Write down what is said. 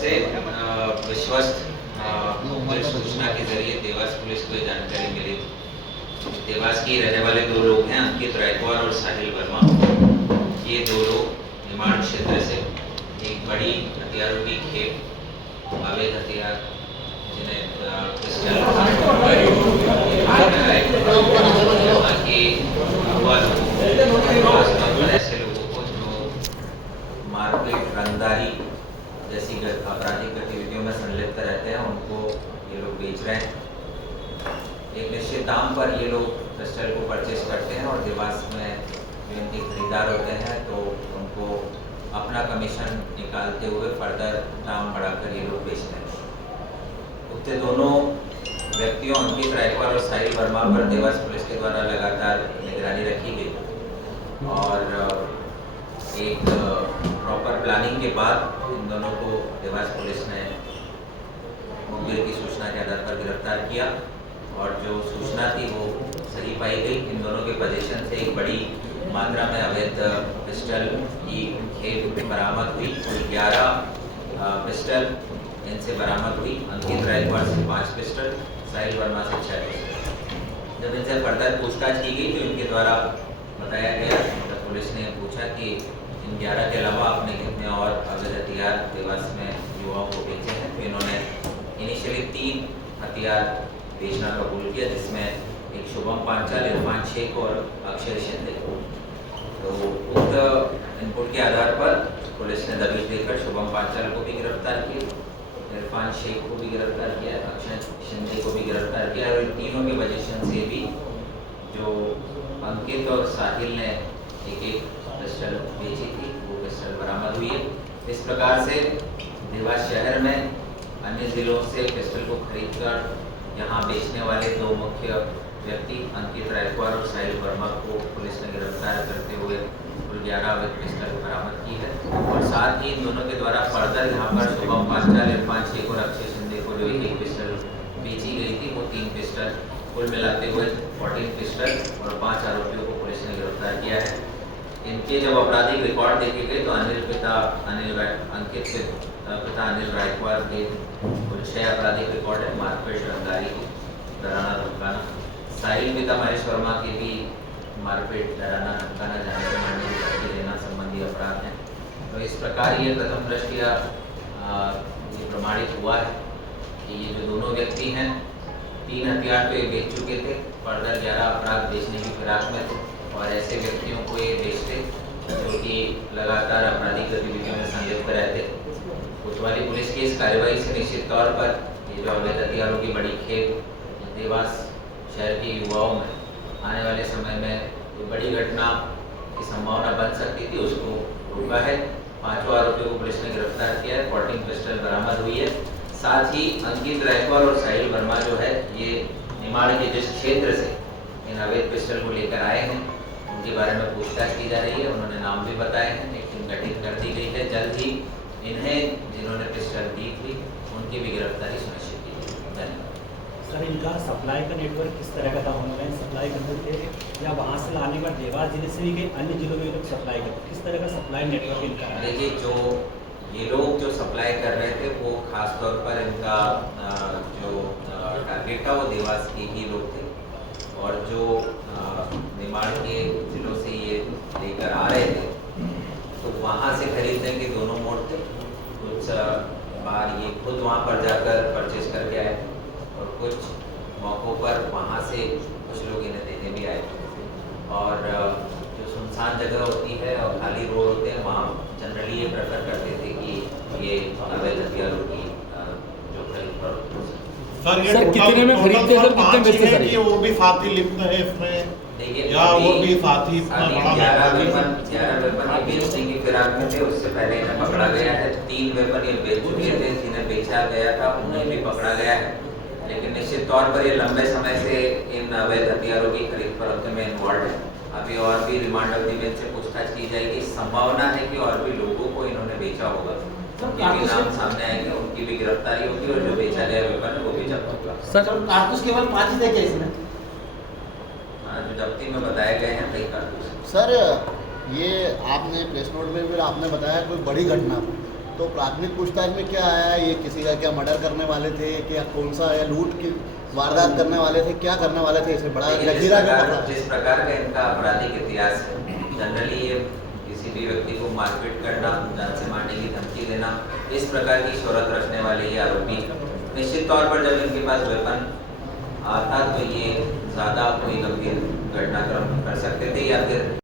से विश्वस्त मुखबिर सूचना के जरिए देवास पुलिस को ये जानकारी मिली थी। देवास के रहने वाले दो लोग हैं, अंकित रायकवार और साहिल वर्मा। ये दो लोग निमाड़ क्षेत्र से एक बड़ी हथियारों की खेप, अवैध हथियार जिन्हें पिस्टल ऐसे लोगों को जो मारपीट, रंगदारी जैसी आपराधिक गतिविधियों में संलिप्त रहते हैं, उनको ये लोग बेच रहे हैं। एक निश्चित दाम पर ये लोग पिस्टल को परचेज करते हैं और देवास में जो इनके खरीदार होते हैं तो उनको अपना कमीशन निकालते हुए फर्दर दाम बढ़ाकर ये लोग बेचते हैं। उक्त दोनों व्यक्तियों अंकित रायकवार और साहिल वर्मा पर देवास पुलिस के द्वारा लगातार निगरानी रखी गई और एक प्रॉपर प्लानिंग के बाद इन दोनों को देवास पुलिस ने मुखबिर की सूचना के आधार पर गिरफ्तार किया और जो सूचना थी वो सही पाई गई। इन दोनों के पोजीशन से एक बड़ी मात्रा में अवैध पिस्टल की खेप बरामद हुई। कुल 11 पिस्टल इनसे बरामद हुई। अंकित रायकवार से 5 पिस्टल, साहिल वर्मा से 6 पिस्टल। जब इनसे फर्दर पूछताछ की गई तो इनके द्वारा बताया गया, जब पुलिस ने पूछा कि इन 11 के अलावा आपने कितने और अवैध हथियार देवास में युवाओं को बेचे हैं, तो इन्होंने इनिशियली 3 हथियार बेचना कबूल किया, जिसमें एक शुभम पांचाल, इरफान शेख और अक्षय शिंदे। तो उक्त इनपुट के आधार पर पुलिस ने दबिश देकर शुभम पांचाल को भी गिरफ्तार किया, इरफान शेख को भी गिरफ्तार किया, अक्षय शिंदे को भी गिरफ्तार किया और इन तीनों के पोजीशन से भी जो अंकित और साहिल ने एक पिस्टल बेची थी वो पिस्टल बरामद हुई है। इस प्रकार से देवास शहर में अन्य जिलों से पिस्टल को खरीदकर यहाँ बेचने वाले दो मुख्य व्यक्ति अंकित रायकवार और साहिल वर्मा को पुलिस ने गिरफ्तार करते हुए कुल 11 अवैध पिस्टल बरामद की है और साथ ही इन दोनों के द्वारा फर्दर यहाँ पर शुभम पांचाल, इरफान शेख और अक्षय शिंदे को जो एक पिस्टल बेची गई थी वो 3 पिस्टल कुल मिलाते हुए 14 पिस्टल और 5 आरोपियों को पुलिस ने गिरफ्तार किया है। इनके जब आपराधिक रिकॉर्ड देखे गए तो अंकित के पिता अनिल रायकवार के कुल 6 आपराधिक रिकॉर्ड है, मारपीट, रंगदारी, डराना धमकाना। साहिल पिता महेश वर्मा के भी मारपीट, डराना धमकाना, जाने से मारने की धमकी देना संबंधी अपराध हैं। तो इस प्रकार ये प्रथम दृष्टया ये प्रमाणित हुआ है कि ये जो दोनों व्यक्ति हैं 3 हथियार तो ये बेच चुके थे, फर्दर 11 अपराध बेचने की फिराक में थे और ऐसे व्यक्तियों को ये बेचते जो कि लगातार आपराधिक गतिविधियों में संलिप्त रहते। कोतवाली पुलिस की इस कार्रवाई से निश्चित तौर पर ये जो अवैध हथियारों की बड़ी खेप देवास शहर के युवाओं में आने वाले समय में कोई बड़ी घटना की संभावना बन सकती थी, उसको रोका है। 5 आरोपियों को पुलिस ने गिरफ्तार किया है, 14 पिस्टल बरामद हुई है। साथ ही अंकित रायकवार और साहिल वर्मा जो है ये निमाड़ के जिस क्षेत्र से इन अवैध पिस्टल को लेकर आए हैं उनके बारे में पूछताछ की जा रही है। उन्होंने नाम भी बताए हैं, एक टीम गठित कर दी गई है। जल्द ही इन्हें जिन्होंने पिस्टल दी थी उनकी भी गिरफ्तारी सुनिश्चित की जाएगी। धन्यवाद। सर, इनका सप्लाई का नेटवर्क किस तरह का था? ऑनलाइन सप्लाई करते थे या वहाँ से लाने का देवास जिले से भी गए अन्य जिलों में लोग सप्लाई करते, किस तरह का सप्लाई नेटवर्क इनका है? देखिए, जो ये लोग जो सप्लाई कर रहे थे वो खासतौर पर इनका जो टारगेट था वो देवास के ही लोग थे और जो निमाड़ के जिलों से ये लेकर आ रहे थे तो वहाँ से खरीदने के दोनों मोड थे। कुछ बार ये खुद वहाँ पर जाकर परचेज करके आए और कुछ मौक़ों पर वहाँ से कुछ लोग इन्हें देने भी आए और जो सुनसान जगह होती है और खाली रोड होते हैं वहाँ जनरली ये प्रेफर करते थे कि ये अवैध हथियारों की जो खरीद फरोख्त हो सके। सर कितने में खरीदते सर, कितने बेचते सर? वो भी साथी लिप्त है इसमें या वो भी साथी 11 वेपन ये बेचने की फिराक में थे। उससे पहले इन्हें पकड़ा गया है। 3 वेपन ये बेच चुके थे, जिन्हें बेचा गया था उन्हें भी पकड़ा गया है। लेकिन निश्चित तौर पर ये लंबे समय से इन अवैध हथियारों की खरीद फरोख्त में इन्वॉल्व है। अभी और भी रिमांड अवधि में से पूछताछ की जाएगी। संभावना है कि और भी लोगों को इन्होंने बेचा होगा, उनके भी नाम सामने आएंगे, उनकी भी गिरफ्तारी होगी और जो बेचा गया वेपन है वो भी जब्त होगा। सर, कारतूस केवल 5 ही थे क्या इसमें? जो जब्ती में बताए गए हैं कई कारतूस। सर, ये आपने प्रेस नोट में भी आपने बताया कोई बड़ी घटना, तो प्राथमिक पूछताछ में क्या आया, ये किसी का क्या मर्डर करने वाले थे, क्या कौन सा या लूट की वारदात करने वाले थे, क्या करने वाले थे? इसे बड़ा देखिए, जजीरा क्यों पकड़ा? जिस प्रकार का इनका आपराधिक इतिहास है, जनरली ये किसी भी व्यक्ति को मारपीट करना, जान से मारने की धमकी देना, इस प्रकार की शोहरत रखने वाले ये आरोपी निश्चित तौर पर जब इनके पास वेपन आता तो ये ज़्यादा कोई गंभीर घटनाक्रम कर सकते थे या फिर